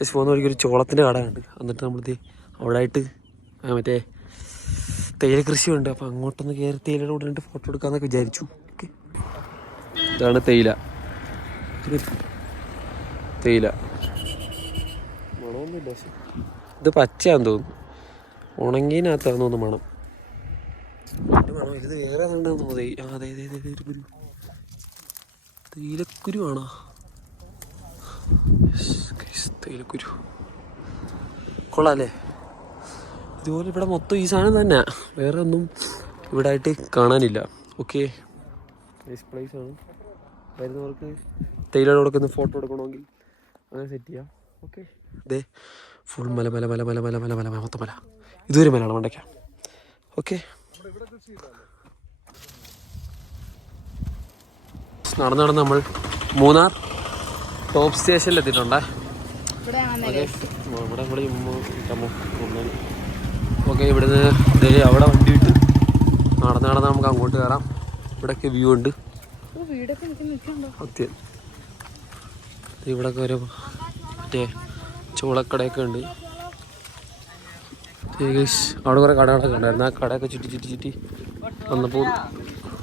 Just പോകുന്ന വഴിക്ക് ഒരു ചോളത്തിൻ്റെ കട ഉണ്ട്. എന്നിട്ട് നമ്മൾ അവിടെ ആയിട്ട് മറ്റേ തേയില കൃഷിയുണ്ട്. അപ്പോൾ അങ്ങോട്ടൊന്ന് കയറി തേയിലയുടെ കൂടെ രണ്ട് ഫോട്ടോ എടുക്കാമെന്നൊക്കെ വിചാരിച്ചു. ഓക്കെ, ഇതാണ് തേയില. തേയില മണമൊന്നുമില്ല, പക്ഷെ ഇത് പച്ചയാന്ന് തോന്നുന്നു. ഉണങ്ങിയതിനകത്താന്ന് തോന്നുന്നു മണം. എൻ്റെ മണം ഇത് വേറെ ഉണ്ടെന്ന് തോന്നുന്നു. അതെ അതെ അതെ, ഒരു കുരു, തേയിലക്കുരു ആണോ? തേയിലക്കുരു കൊള്ളാം അല്ലേ? ഇതുപോലെ ഇവിടെ മൊത്തം ഈ സാധനം തന്നെ, വേറെ ഒന്നും ഇവിടെ ആയിട്ട് കാണാനില്ല. ഓക്കെ, നൈസ് പ്ലേസ് ആണ്. വരുന്നവർക്ക് തേയിലയോടെ കൊടുക്കുന്ന ഫോട്ടോ എടുക്കണമെങ്കിൽ അങ്ങനെ സെറ്റ് ചെയ്യാം. ഓക്കെ, അതെ ഫുൾ മല മല മല മല മല മല മല മൊത്തം മല. ഇതുവരെ മലയാണ് മണ്ടയ്ക്ക. ഓക്കെ, നടന്ന് നടന്ന് നമ്മൾ മൂന്നാർ ടോപ്പ് സ്റ്റേഷനിൽ എത്തിയിട്ടുണ്ടേ. ഓക്കെ, ഇവിടുന്ന് അവിടെ വണ്ടി വിട്ട് നടന്ന് നടന്ന് നമുക്ക് അങ്ങോട്ട് കയറാം. ഇവിടെയൊക്കെ വ്യൂ ഉണ്ട്. സത്യം, ഇവിടെയൊക്കെ ഒരു മറ്റേ ചോളക്കടയൊക്കെ ഉണ്ട്. അവിടെ കുറേ കടകളൊക്കെ ഉണ്ടായിരുന്നു. ആ കടയൊക്കെ ചുറ്റി ചുറ്റി ചുറ്റി വന്നപ്പോൾ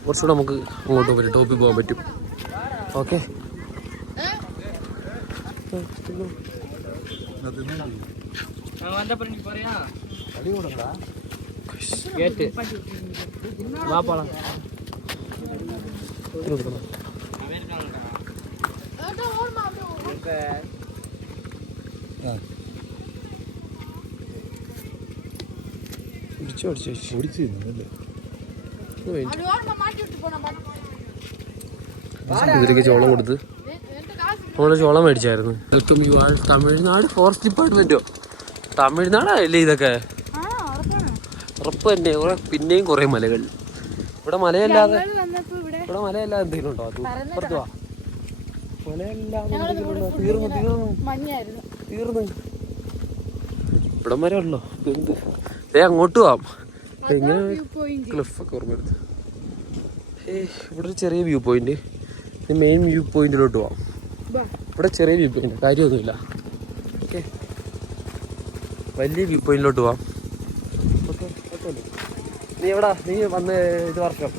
കുറച്ചുകൂടെ നമുക്ക് അങ്ങോട്ട് പോകാൻ ടോപ്പിൽ പോകാൻ പറ്റും. ഓക്കെ, ഇതിലേക്ക് ചോളം കൊടുത്ത് നമ്മള് ചോളം മേടിച്ചായിരുന്നു. തമിഴ്നാട് ഫോറസ്റ്റ് ഡിപ്പാർട്ട്മെന്റോ? തമിഴ്നാടല്ലേ ഇതൊക്കെ? ഉറപ്പ് തന്നെ. പിന്നെയും കുറെ മലകൾ. ഇവിടെ മലയല്ലാതെ എന്തെങ്കിലും ഉണ്ടോ? പുറത്തു മലയല്ലാതെ തീർന്നു. ഇവിടെ വരെ ഉള്ളോ? എന്ത് അങ്ങോട്ട് പോവാം. എങ്ങനെ ക്ലിഫൊക്കെ ഓർമ്മ വരുന്നത്. ഇവിടെ ഒരു ചെറിയ വ്യൂ പോയിന്റ്, മെയിൻ വ്യൂ പോയിന്റിലോട്ട് പോവാം. ഇവിടെ ചെറിയ വ്യൂ പോയിന്റ്, കാര്യമൊന്നുമില്ല. ഓക്കെ, വലിയ വ്യൂ പോയിന്റിലോട്ട് പോവാം. ഓക്കെ, നീ എവിടാ? നീ വന്ന് ഇത് വർഷം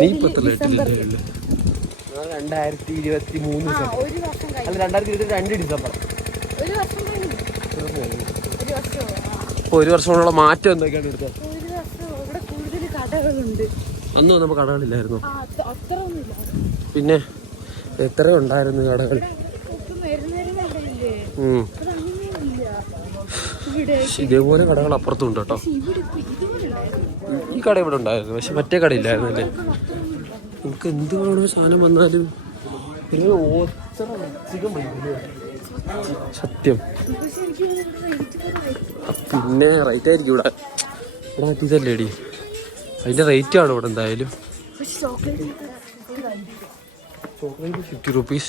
നീ ഇപ്പൊ 2023 അല്ല 2022 ഡിസംബർ. അപ്പോൾ ഒരു വർഷം കൊണ്ടുള്ള മാറ്റം എന്തൊക്കെയാണ് എടുത്തത്? അന്ന് വന്നപ്പോൾ കടകളില്ലായിരുന്നു. പിന്നെ എത്ര ഉണ്ടായിരുന്നു കടകൾ? ഇതേപോലെ കടകൾ അപ്പുറത്തും ഉണ്ട് കേട്ടോ. ഈ കട ഇവിടെ ഉണ്ടായിരുന്നു, പക്ഷെ മറ്റേ കട ഇല്ലായിരുന്നു അല്ലേ? നമുക്ക് എന്ത് വേണോ സാധനം വന്നാലും സത്യം. പിന്നെ റേറ്റ് ആയിരിക്കും ഇവിടെ. ഇവിടെ മറ്റേതല്ലേടി, അതിൻ്റെ റേറ്റ് ആണ് ഇവിടെ എന്തായാലും. Chocolate 50 rupees.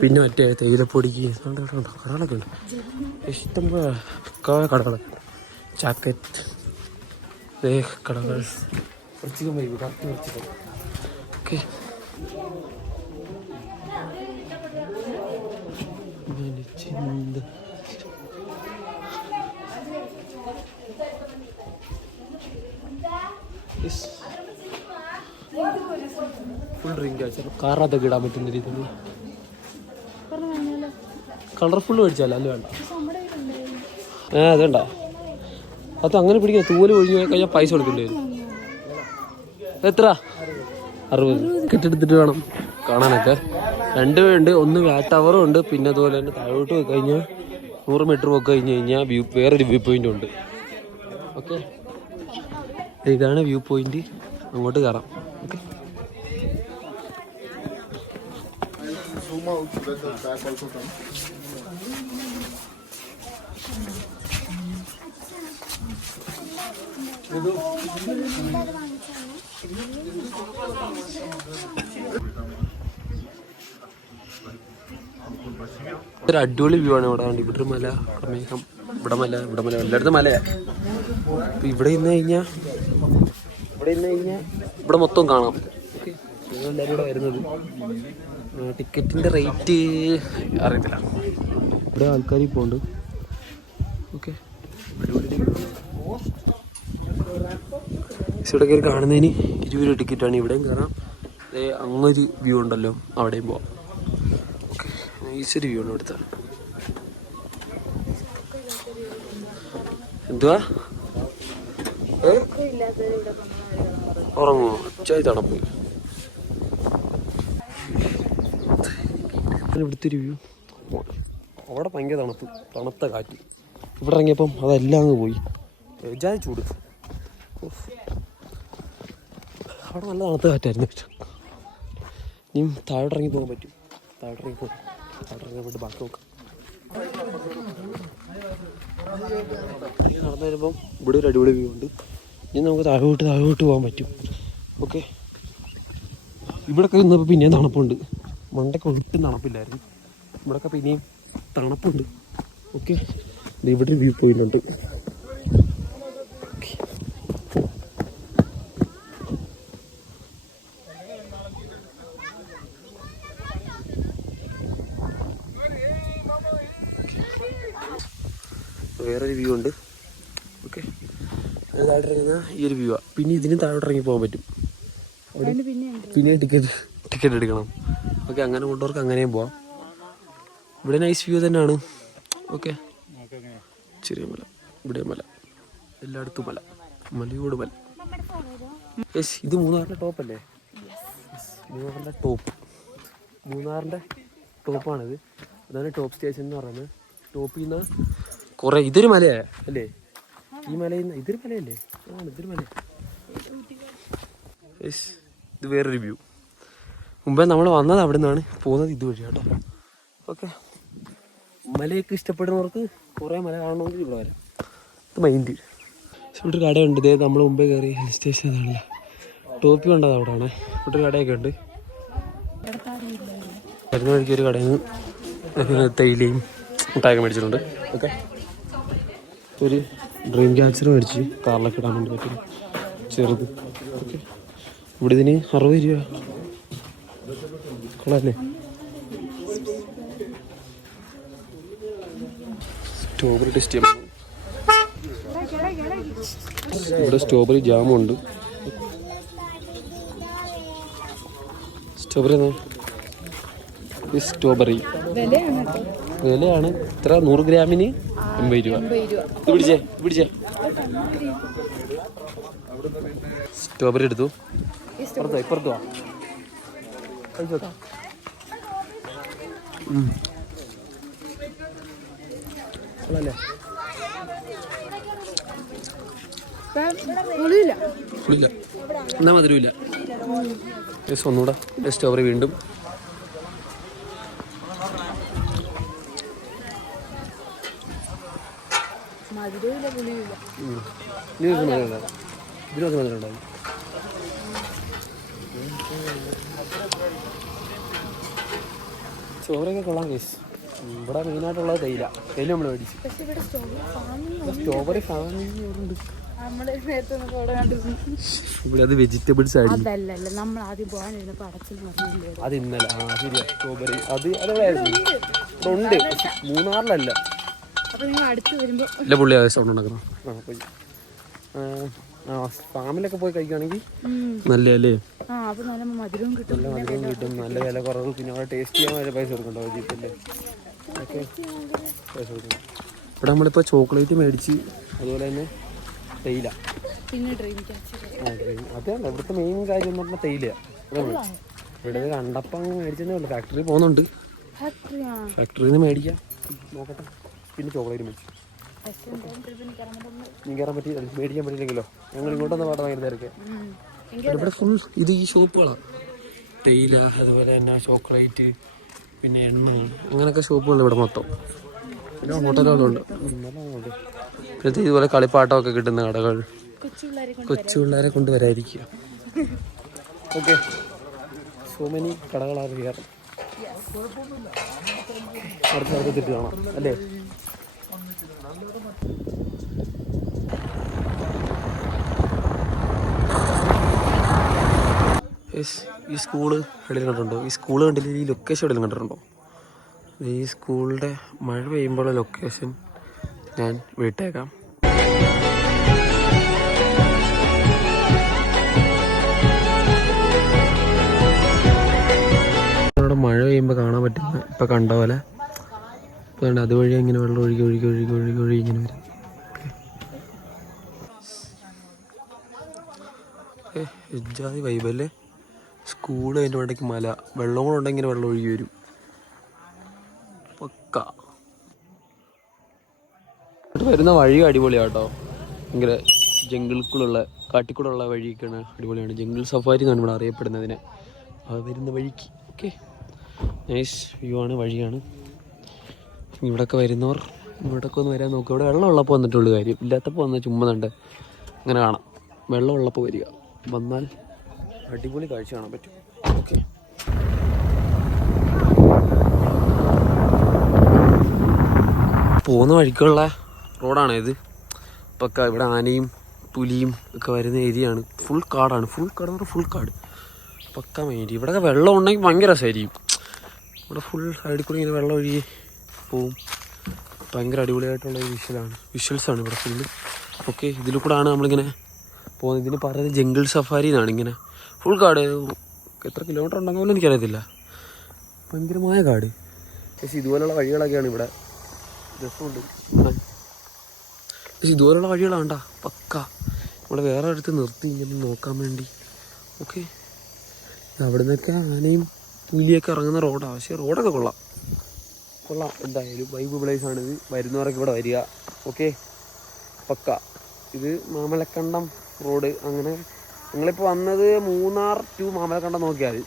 പിന്നെ മറ്റേ തേയിലപ്പൊടിക്ക് കടകളൊക്കെ ഉണ്ട്, ഇഷ്ടം പോലെ കടകളൊക്കെ. ജാക്കറ്റ് കടകൾ. ഓക്കെ, ഫുൾ ഡ്രിങ്ക് കാറിനകത്തൊക്കെ ഇടാൻ പറ്റുന്ന രീതിയിൽ കളർഫുൾ മേടിച്ചാലോ? അല്ല വേണ്ട, അതുണ്ടോ? അത് അങ്ങനെ പിടിക്കാം. തൂല് ഒഴിഞ്ഞു പോയി കഴിഞ്ഞാൽ പൈസ കൊടുക്കേണ്ടി വരും. എത്ര? 60. കെട്ടെടുത്തിട്ട് വേണം കാണാനൊക്കെ. 2 ഉണ്ട്, ഒന്ന് വാച്ച് ടവറും ഉണ്ട്. പിന്നെ അതുപോലെ തന്നെ താഴോട്ട് പോയി കഴിഞ്ഞാൽ 100 മീറ്റർ പോയി കഴിഞ്ഞ് കഴിഞ്ഞാൽ വേറൊരു വ്യൂ പോയിന്റ് ഉണ്ട്. ഓക്കെ, ഇതാണ് വ്യൂ പോയിന്റ്. അങ്ങോട്ട് കയറാം. ഓക്കെ, ഒരു അടിപൊളി വ്യൂ ആണ് ഇവിടെ. ഇവിടെ മല, ഇവിടെ മേഘം, ഇവിടെ മല, ഇവിടെ മല, എല്ലായിടത്തും മലയാണ്. അപ്പം ഇവിടെ ഇന്ന് കഴിഞ്ഞാൽ ഇവിടെ മൊത്തം കാണാം. ഓക്കെ, എല്ലാവരും ഇവിടെ വരുന്നത് ടിക്കറ്റിൻ്റെ റേറ്റ് അറിയത്തില്ല. ഇവിടെ ആൾക്കാർ ഇപ്പോൾ ഉണ്ട്. ഓക്കെ, ഇവിടെ കയറി കാണുന്നതിന് 20 രൂപ ടിക്കറ്റാണ്. ഇവിടെയും കയറാം. അങ്ങൊരു വ്യൂ ഉണ്ടല്ലോ, അവിടെയും പോവാം. ഓക്കെ, നൈസൊരു വ്യൂ ആണ് ഇവിടുത്തെ. എന്തുവാ ഉറങ്ങുമോ? ഉച്ചായി തണുപ്പ്. ഇവിടുത്തെ ഒരു വ്യൂ. അവിടെ ഭയങ്കര തണുപ്പ്, തണുത്ത കാറ്റ്. ഇവിടെ ഇറങ്ങിയപ്പം അതെല്ലാം അങ്ങ് പോയി. ജാതി ചൂട്. അവിടെ നല്ല തണുത്ത കാറ്റായിരുന്നു. ഇനിയും താഴോട്ട് ഇറങ്ങി പോകാൻ പറ്റും. താഴോട്ട് ഇറങ്ങി പോകും. താഴോട്ട് ഇറങ്ങാൻ വേണ്ടി ബാക്കി നോക്കാം. നടന്നു വരുമ്പം ഇവിടെ ഒരു അടിപൊളി വ്യൂ ഉണ്ട്. ഇനി നമുക്ക് താഴോട്ട് പോകാൻ പറ്റും. ഓക്കെ, ഇവിടെയൊക്കെ നിന്നപ്പോൾ പിന്നെയും തണുപ്പുണ്ട്. മണ്ടയ്ക്ക് ഒട്ടും തണുപ്പില്ലായിരുന്നു. ഇവിടെയൊക്കെ പിന്നെയും തണുപ്പുണ്ട്. ഓക്കെ, ഇവിടെ വ്യൂ പോയിന്റ് ഉണ്ട്. വേറൊരു വ്യൂ ഉണ്ട്. ഓക്കെ, താഴോട്ട് ഇറങ്ങുന്ന ഈ ഒരു വ്യൂ ആണ്. പിന്നെ ഇതിന് താഴോട്ട് ഇറങ്ങി പോകാൻ പറ്റും. പിന്നെ ടിക്കറ്റ് എടുക്കണം. ഓക്കെ, അങ്ങനെ കൊണ്ടവർക്ക് അങ്ങനെയും പോവാം. ഇവിടെ നൈസ് വ്യൂ തന്നെയാണ്. ഓക്കെ, ചെറിയ മല, ഇവിടെ മല, എല്ലായിടത്തും മല, മലയോട് മല. യെസ്, ഇത് മൂന്നാറിൻ്റെ ടോപ്പല്ലേ? മൂന്നാറിൻ്റെ ടോപ്പാണിത്. അതാണ് ടോപ്പ് സ്റ്റേഷൻ എന്ന് പറയുന്നത്. ടോപ്പിൽ നിന്ന് കുറേ, ഇതൊരു മലയാണ് അല്ലേ? ഈ മലയിൽ നിന്ന് ഇതൊരു മലയല്ലേ? ഇതൊരു മല. യെസ്, ഇത് വേറൊരു വ്യൂ. മുമ്പേ നമ്മൾ വന്നത് അവിടെ നിന്നാണ്, പോകുന്നത് ഇതുവഴി കേട്ടോ. ഓക്കെ, മലയൊക്കെ ഇഷ്ടപ്പെടുന്നവർക്ക് കുറേ മല കാണണമെങ്കിൽ ഇവിടെ വരാം. ഇത് മൈൻഡ്. ഇവിടെ ഒരു കടയുണ്ട്. ഇതേ നമ്മൾ മുമ്പേ കയറി ഹിൽ സ്റ്റേഷൻ അതാണല്ലോ. ടോപ്പി ഉണ്ടത് അവിടെയാണ്. ഇവിടെ ഒരു കടയൊക്കെ ഉണ്ട്. വരുന്ന വഴിക്ക് ഒരു കടയിൽ നിന്ന് തേയിലയും മുട്ടായൊക്കെ മേടിച്ചിട്ടുണ്ട്. ഓക്കെ, ഒരു ഡ്രീം ക്യാച്ചർ മേടിച്ച് കാറിലൊക്കെ ഇടാൻ വേണ്ടി പറ്റും, ചെറുത്. ഓക്കെ, ഇവിടെ ഇതിന് 60 രൂപ. കൊള്ളാല്ലേ? സ്ട്രോബെറി ടെസ്റ്റ് ചെയ്യാൻ. ഇവിടെ സ്ട്രോബെറി ജാമുണ്ട്. സ്ട്രോബെറി വിലയാണ് ഇത്ര, 100 ഗ്രാമിന് 80 രൂപ. ഇത് പിടിച്ചേ. സ്ട്രോബെറി എടുത്തു. ഇപ്പുറത്ത് വാ. അല്ലേ, പുളിയില്ല, എന്നാ മധുരമില്ല. ഒന്നുകൂടെ സ്ട്രോബെറി വീണ്ടും. ഇതിനൊക്കെ മധുരം ഉണ്ടാവും. ചോറൊക്കെ കൊള്ളാം കേസ്. ഇവിടെ മെയിനായിട്ടുള്ളത് തേയില നമ്മൾ മേടിച്ചു. സ്ട്രോബെറി ഫാമിംഗ് ഉണ്ട് ഇവിടെ. അത് വെജിറ്റബിൾസ് ആയിരുന്നു. അത് ഇന്നലെ. ശരിയാ, സ്ട്രോബെറി അത് ഉണ്ട്. മൂന്നാറിലല്ല. ഇല്ല, പുള്ളി സൗണ്ട് ഉണ്ടാക്കണം. ഫാമിലൊക്കെ പോയി കഴിക്കുകയാണെങ്കിൽ നല്ലതല്ലേ? നല്ല മധുരവും കിട്ടും, നല്ല വില കുറവ്. പിന്നെ അവിടെ ടേസ്റ്റ് ചെയ്യാൻ വരെ പൈസ കൊടുക്കണ്ടോ? ജീപ്പല്ലേ. ഓക്കെ, പൈസ കൊടുക്കണം. ഇവിടെ നമ്മളിപ്പോൾ ചോക്ലേറ്റ് മേടിച്ച്, അതുപോലെ തന്നെ തേയില. അതല്ല ഇവിടുത്തെ മെയിൻ കാര്യം എന്ന് പറഞ്ഞാൽ തേയില. ഇവിടെ കണ്ടപ്പം മേടിച്ചതേ ഉള്ളൂ. ഫാക്ടറി പോകുന്നുണ്ട്. ഫാക്ടറിയിൽ നിന്ന് മേടിക്കാം, നോക്കട്ടെ. പിന്നെ ചോക്ലേറ്റ് മേടിച്ചു. നീ കയറാൻ പറ്റി, മേടിക്കാൻ പറ്റില്ലെങ്കിലോ? ഞങ്ങൾ ഇങ്ങോട്ടൊന്ന് പാടാൻ ഭയങ്കര തിരക്ക്. ഇവിടെ ഫുൾ ഇത് ഈ ഷോപ്പുകളാണ്. തേയില, അതുപോലെ തന്നെ ചോക്ലേറ്റ്, പിന്നെ എണ്ണ, അങ്ങനെയൊക്കെ ഷോപ്പുകളുണ്ട് ഇവിടെ മൊത്തം. പിന്നെ ഹോട്ടലുകളുണ്ട്. പിന്നെ ഇതുപോലെ കളിപ്പാട്ടമൊക്കെ കിട്ടുന്ന കടകൾ. കൊച്ചു പിള്ളേരെ കൊണ്ടുവരാതിരിക്കുക. ഓക്കെ, സോ മെനി കടകളാണ് ഹിയർ. അടുത്തിട്ട് കാണാം അല്ലേ? ഈ സ്കൂള് എവിടെയും കണ്ടിട്ടുണ്ടോ? ഈ സ്കൂള് കണ്ടില്ല, ഈ ലൊക്കേഷൻ എവിടെയും കണ്ടിട്ടുണ്ടോ? ഈ സ്കൂളിൻ്റെ മഴ പെയ്യുമ്പോഴുള്ള ലൊക്കേഷൻ ഞാൻ വിട്ടേക്കാം. അവിടെ മഴ പെയ്യുമ്പോൾ കാണാൻ പറ്റുന്ന ഇപ്പം കണ്ട പോലെ ഇപ്പം അതുവഴി ഇങ്ങനെ വെള്ളം ഒഴുകി ഒഴുകി ഒഴുകി ഒഴുകി ഒഴുകി ഇങ്ങനെ വരും. ഇജാതി വൈബല്ലേ. സ്കൂൾ അതിൻ്റെ ഇടയ്ക്ക് മല, വെള്ളം കൂടെ ഉണ്ടെങ്കിൽ വെള്ളം ഒഴുകി വരും. പക്ക വരുന്ന വഴി അടിപൊളിയാണ് കേട്ടോ. ഭയങ്കര ജംഗിൾക്കുള്ള കാട്ടിക്കൂടുള്ള വഴിയൊക്കെയാണ്, അടിപൊളിയാണ്. ജംഗിൾ സഫാരി എന്നാണ് ഇവിടെ അറിയപ്പെടുന്നതിന്. വരുന്ന വഴിക്ക് ഓക്കെ നൈസ് വ്യൂ ആണ്, വഴിയാണ്. ഇവിടെയൊക്കെ വരുന്നവർ ഇവിടെയൊക്കെ ഒന്ന് വരാൻ നോക്കുക. ഇവിടെ വെള്ളം ഉള്ളപ്പോൾ വന്നിട്ടുള്ളൂ കാര്യം, ഇല്ലാത്തപ്പോൾ വന്നാൽ ചുമ്മാ അങ്ങനെ കാണാം. വെള്ളം ഉള്ളപ്പോൾ വരിക, വന്നാൽ അടിപൊളി കാഴ്ച കാണാൻ പറ്റും. ഓക്കെ പോകുന്ന വഴിക്കുള്ള റോഡാണ് ഇത്. പക്ക ഇവിടെ ആനയും പുലിയും ഒക്കെ വരുന്ന ഏരിയയാണ്. ഫുൾ കാടാണ്, ഫുൾ കാട് എന്ന് പറഞ്ഞാൽ ഫുൾ കാട്. പക്ക മെയിൻ. ഇവിടെയൊക്കെ വെള്ളം ഉണ്ടെങ്കിൽ ഭയങ്കര രസമായിരിക്കും. ഇവിടെ ഫുൾ സൈഡിൽ കൂടി ഇങ്ങനെ വെള്ളം ഒഴുകി പോവും. ഭയങ്കര അടിപൊളിയായിട്ടുള്ള വിഷ്വൽസാണ് ഇവിടെ ഫുള്ള്. ഓക്കെ ഇതിൽ കൂടെയാണ് നമ്മളിങ്ങനെ പോകുന്നത്. ഇതിന് പറയുന്നത് ജംഗിൾ സഫാരി എന്നാണ്. ഇങ്ങനെ ഫുൾ കാട്, എത്ര കിലോമീറ്റർ ഉണ്ടെങ്കിൽ പോലും എനിക്കറിയത്തില്ല. ഭയങ്കരമായ കാട്. പക്ഷേ ഇതുപോലുള്ള വഴികളൊക്കെയാണ് ഇവിടെ. രസമുണ്ട്. പക്ഷേ ഇതുപോലുള്ള വഴികളാണ്ടാ പക്ക. ഇവിടെ വേറെ അടുത്ത് നിർത്തി ഇങ്ങനെ നോക്കാൻ വേണ്ടി. ഓക്കെ അവിടെ നിന്നൊക്കെ ആനയും പുലിയൊക്കെ ഇറങ്ങുന്ന റോഡാണ്. പക്ഷേ റോഡൊക്കെ കൊള്ളാം എന്തായാലും വൈബ് പ്ലേസാണിത്. വരുന്നവരൊക്കെ ഇവിടെ വരിക. ഓക്കെ പക്ക. ഇത് മാമലക്കണ്ടം റോഡ്. അങ്ങനെ ഞങ്ങളിപ്പോൾ വന്നത് മൂന്നാർ ടു മാമലക്കണ്ടം നോക്കിയാൽ മതി.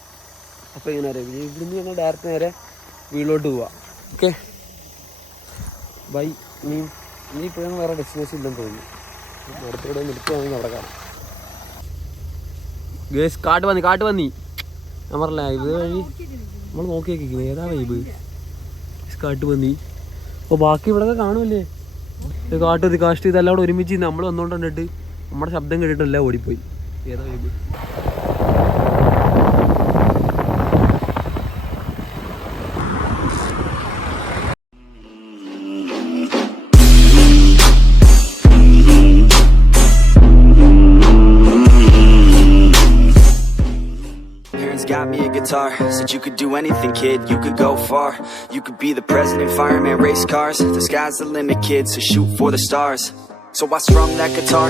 അപ്പോൾ ഇങ്ങനെ അറിയാം. ഇവിടുന്ന് ഞങ്ങൾ ഡയറക്റ്റ് നേരെ വീട്ടിലോട്ട് പോവാം. Okay bye. ഇനിയിപ്പോഴൊന്നും വേറെ ഡെസ്റ്റിനേഷൻ ഇല്ലെന്ന് തോന്നുന്നു. അടുത്തിവിടെ നിർത്തുവാണെങ്കിൽ അവിടെ കാണാം. ഗേസ് കാട്ട് വന്നി ഞാൻ പറഞ്ഞില്ല, ഇത് വഴി നമ്മൾ നോക്കി നോക്കിക്കുന്നത് ഏതാ വൈബ്. കാട്ട് വന്നി. അപ്പോൾ ബാക്കി ഇവിടെയൊക്കെ കാണുമല്ലേ, കാട്ട് കാസ്റ്റ് ഇതെല്ലാം കൂടെ ഒരുമിച്ച് നമ്മൾ വന്നുകൊണ്ട് കണ്ടിട്ട് നമ്മുടെ ശബ്ദം കേട്ടിട്ടെല്ലാം ഓടിപ്പോയി. ഏതാ vibe. Got me a guitar, said you could do anything, kid, you could go far. You could be the president, fireman, race cars. The sky's the limit, kid, so shoot for the stars. So I strum that guitar.